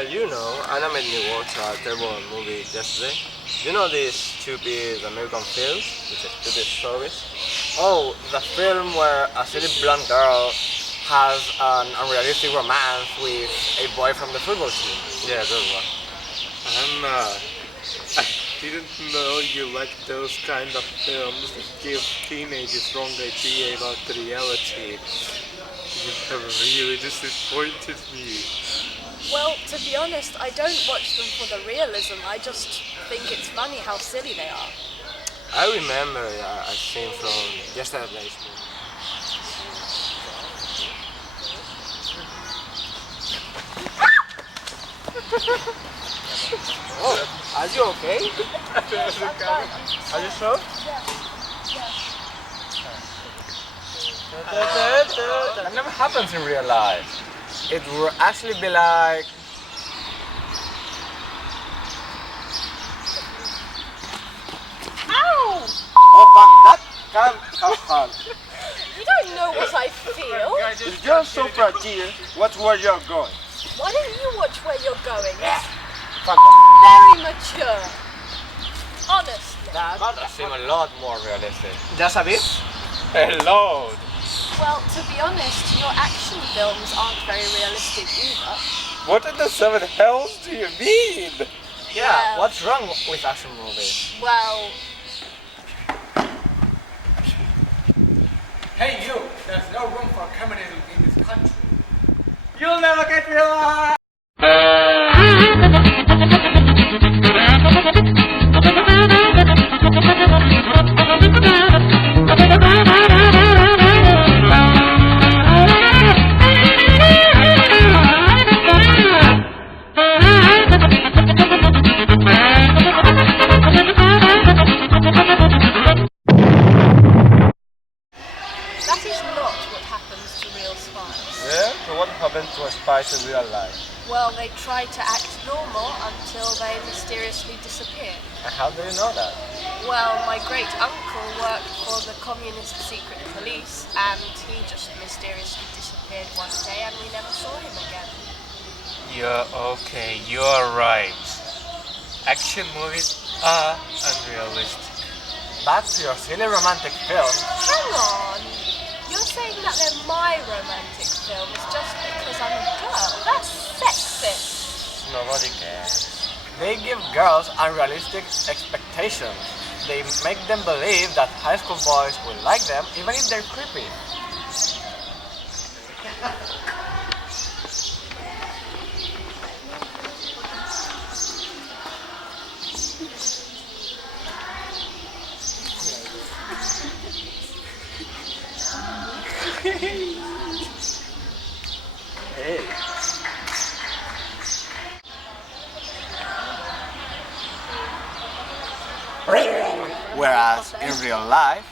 I made me watch a terrible movie yesterday. You know these stupid American films, these stupid stories? Oh, the film where a silly blonde girl has an unrealistic romance with a boy from the football team. Yeah, that one. I didn't know you like those kind of films that give teenagers wrong idea about reality. You have really disappointed me. Well, to be honest, I don't watch them for the realism. I just think it's funny how silly they are. I remember a scene from yesterday's movie. Oh, are you okay? Are you sure? That never happens in real life. It will actually be like... Ow! Oh fuck, that can't happen. You don't know what I feel. If you're so fragile, watch where you're going. Why don't you watch where you're going? It's Fuck. very mature. Honestly. That seems a lot more realistic. Just a bit? A lot. Well, to be honest, your action films aren't very realistic either. What in the seven hells do you mean? Yeah, what's wrong with action movies? Well, Hey you, there's no room for communism in this country. You'll never get me alive! that is not what happens to real spies. Yeah? So what happened to a spy in real life? Well, they try to act normal until they mysteriously disappear. And how do you know that? Well, my great uncle worked for the communist secret police and he just mysteriously disappeared one day and we never saw him again. You're okay, you're right. Action movies are unrealistic. Back to your silly romantic film. Hang on! You're saying that they're my romantic films just because I'm a girl? That's sexist. Nobody cares. They give girls unrealistic expectations. They make them believe that high school boys will like them even if they're creepy. Hey. Whereas in real life,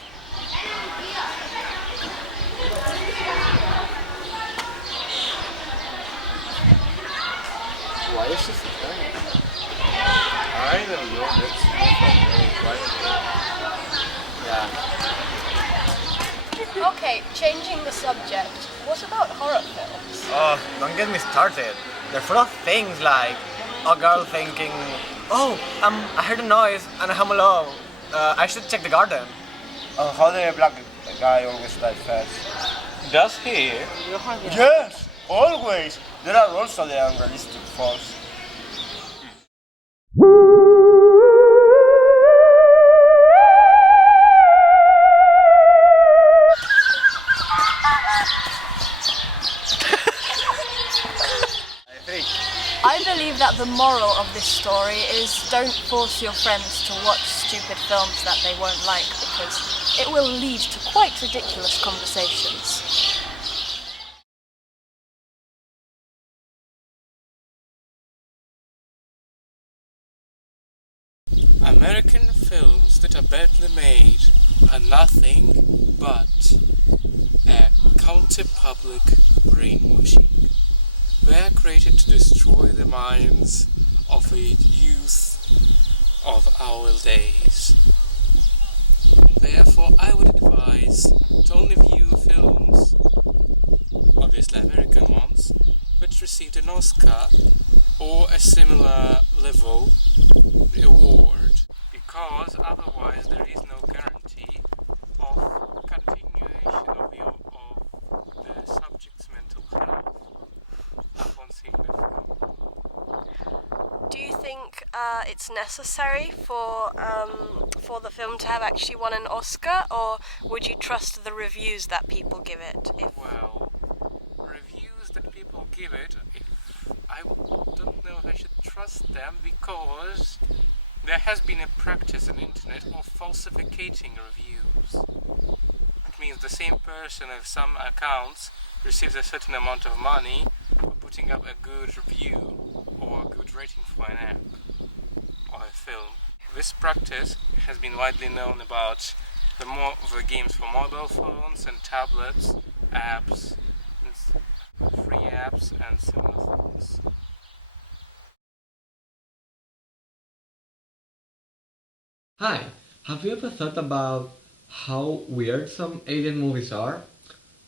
why is she complaining? I don't know, Yeah. Okay, changing the subject. What about horror films? Oh, don't get me started. They're full of things like a girl thinking, oh, I heard a noise and I'm alone. I should check the garden. How the black guy always dies first? Does he? Yes, always. There are also the unrealistic falls. I believe that the moral of this story is don't force your friends to watch stupid films that they won't like because it will lead to quite ridiculous conversations. American films that are badly made are nothing but a counter-public brainwashing. They are created to destroy the minds of the youth of our days. Therefore, I would advise to only view films that's necessary for the film to have actually won an Oscar, or would you trust the reviews that people give it? Well, reviews that people give it, I don't know if I should trust them, because there has been a practice on the internet of falsificating reviews. It means the same person of some accounts receives a certain amount of money for putting up a good review or a good rating for an app or a film. This practice has been widely known about the games for mobile phones and tablets, apps, free apps, and similar things. Hi, have you ever thought about how weird some alien movies are?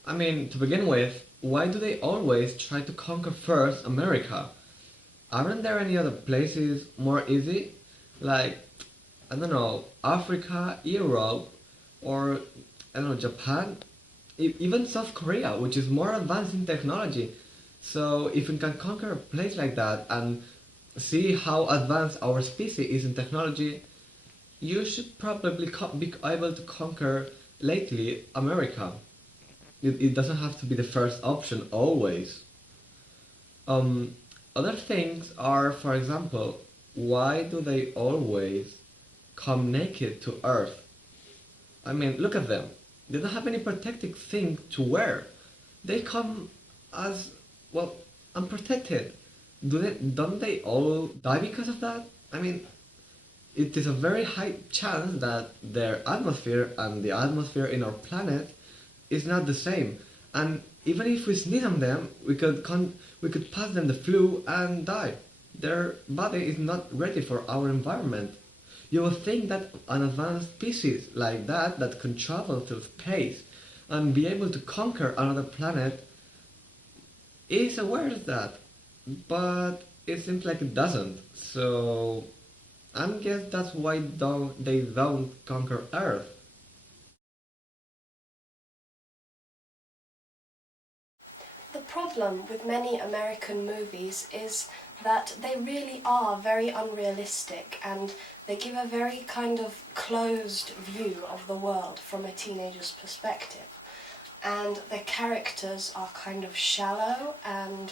I mean, to begin with, why do they always try to conquer first America? Aren't there any other places more easy? Like, I don't know, Africa, Europe, or, I don't know, Japan? Even South Korea, which is more advanced in technology. So, if we can conquer a place like that and see how advanced our species is in technology, you should probably be able to conquer lately America. It doesn't have to be the first option always. Um, Other things are, for example, why do they always come naked to Earth? I mean, look at them. They don't have any protective thing to wear. They come as, well, unprotected. Don't they all die because of that? I mean, it is a very high chance that their atmosphere and the atmosphere in our planet is not the same. And even if we sneeze on them, we could pass them the flu and die. Their body is not ready for our environment. You would think that an advanced species like that can travel to space and be able to conquer another planet, is aware of that. But it seems like it doesn't. So I guess that's why they don't conquer Earth. The problem with many American movies is that they really are very unrealistic, and they give a very kind of closed view of the world from a teenager's perspective. And the characters are kind of shallow and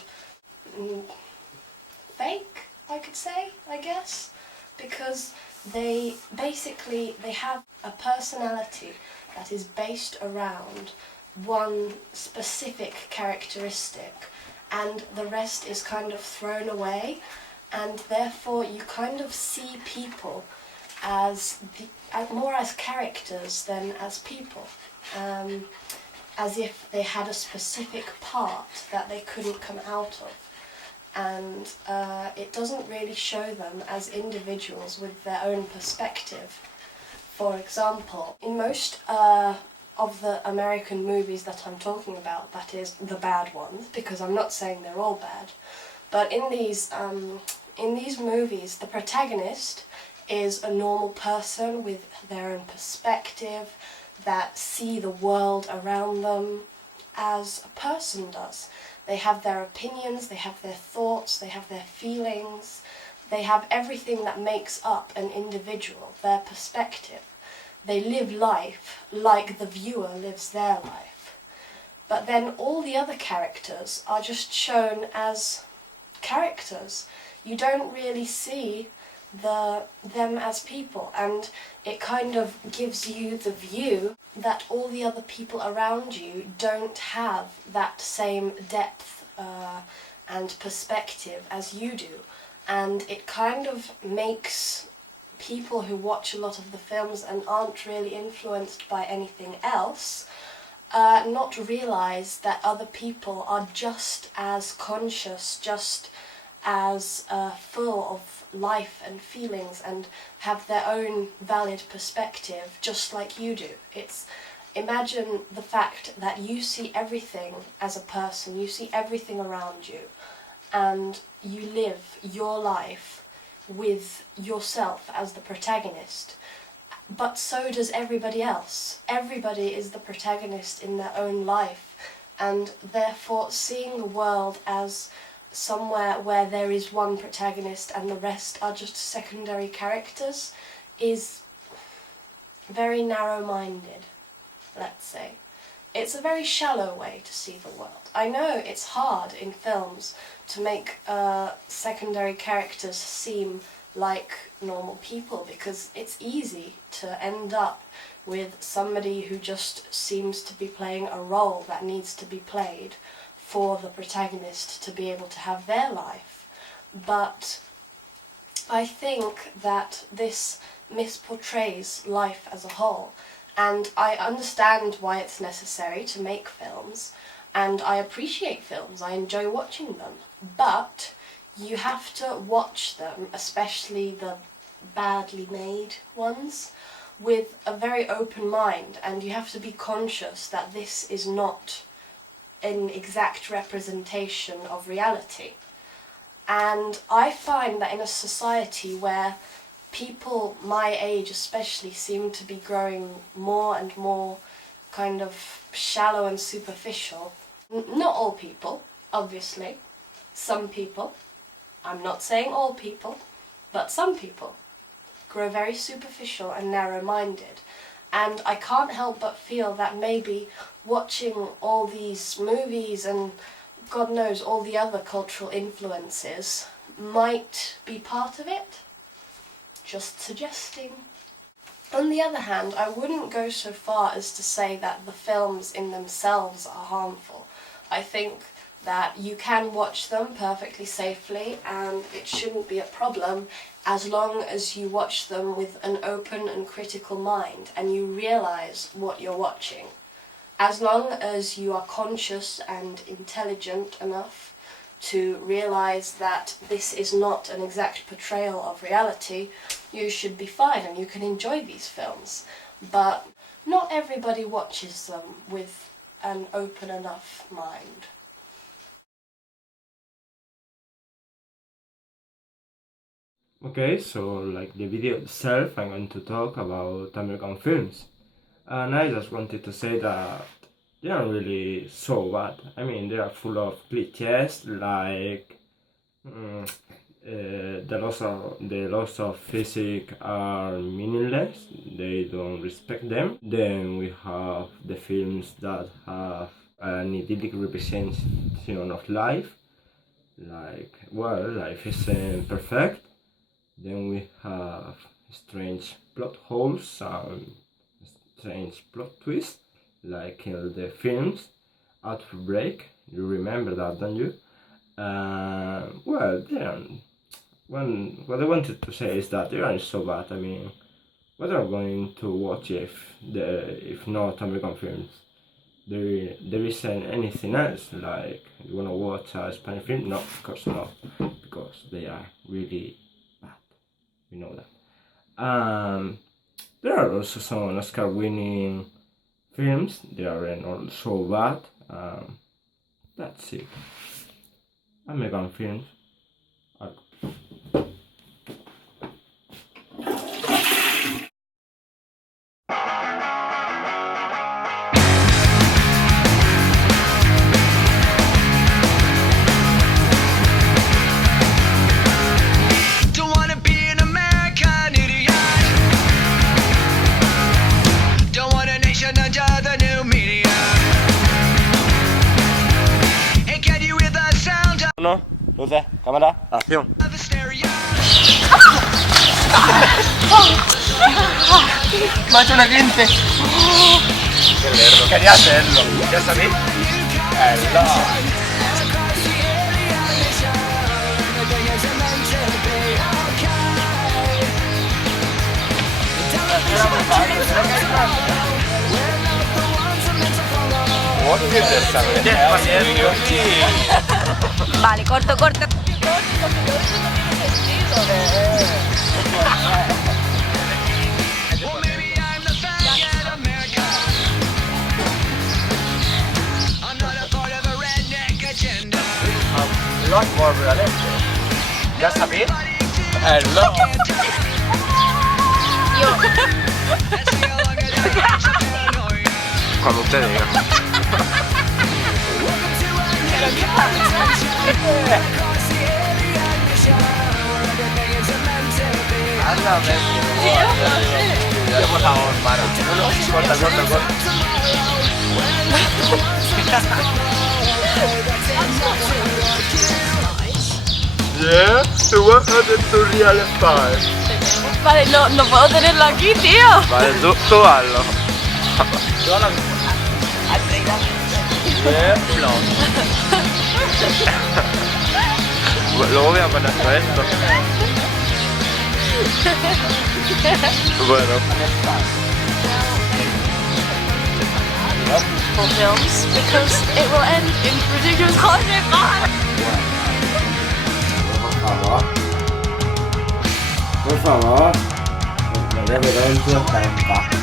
fake, I could say, I guess, because they have a personality that is based around one specific characteristic, and the rest is kind of thrown away, and therefore you kind of see people as more as characters than as people, as if they had a specific part that they couldn't come out of. And it doesn't really show them as individuals with their own perspective. For example, in most of the American movies that I'm talking about, that is, the bad ones, because I'm not saying they're all bad, but in these movies, the protagonist is a normal person with their own perspective, that see the world around them as a person does. They have their opinions, they have their thoughts, they have their feelings, they have everything that makes up an individual, their perspective. They live life like the viewer lives their life. But then all the other characters are just shown as characters. You don't really see them as people, and it kind of gives you the view that all the other people around you don't have that same depth and perspective as you do. And it kind of makes people who watch a lot of the films and aren't really influenced by anything else not realize that other people are just as conscious, just as full of life and feelings, and have their own valid perspective just like you do. Imagine the fact that you see everything as a person, you see everything around you, and you live your life with yourself as the protagonist. But so does everybody else. Everybody is the protagonist in their own life, and therefore seeing the world as somewhere where there is one protagonist and the rest are just secondary characters is very narrow-minded, let's say. It's a very shallow way to see the world. I know it's hard in films to make secondary characters seem like normal people, because it's easy to end up with somebody who just seems to be playing a role that needs to be played for the protagonist to be able to have their life. But I think that this misportrays life as a whole, and I understand why it's necessary to make films, and I appreciate films, I enjoy watching them, but you have to watch them, especially the badly made ones, with a very open mind, and you have to be conscious that this is not an exact representation of reality. And I find that in a society where people my age especially seem to be growing more and more kind of shallow and superficial, not all people, obviously, some people, I'm not saying all people, but some people grow very superficial and narrow-minded, and I can't help but feel that maybe watching all these movies and God knows all the other cultural influences might be part of it. Just suggesting. On the other hand, I wouldn't go so far as to say that the films in themselves are harmful. I think that you can watch them perfectly safely and it shouldn't be a problem as long as you watch them with an open and critical mind and you realise what you're watching. As long as you are conscious and intelligent enough to realise that this is not an exact portrayal of reality, you should be fine and you can enjoy these films. But not everybody watches them with an open enough mind. Okay, so like the video itself, I'm going to talk about American films. And I just wanted to say that they are really so bad. I mean, they are full of cliches like the laws of physics are meaningless, they don't respect them. Then we have the films that have an idyllic representation of life, like, well, life isn't perfect. Then we have strange plot holes and strange plot twists, like in the films Outbreak. You remember that, don't you? Well, what I wanted to say is that they are so bad. I mean, what are we going to watch if not American films? There isn't anything else. Like, you wanna watch a Spanish film? No, of course not, because they are really bad. We know that. There are also some Oscar-winning films. They aren't all so bad. That's it. American films are luces, cámara, acción. Me ha hecho una 15. Qué lerdo, quería hacerlo. ¿Quieres salir? Vale, corto. ¿Ya sabéis? Cuando usted diga. Ya, por favor, para. Corta. Yeah, the 100 real five. Vale, no puedo tenerlo aquí, tío. Vale, tú hazlo. Luego voy a poner esto. Bueno. For films, because it will end in ridiculous holiday. Por favor. Voy a ver un tu estampa.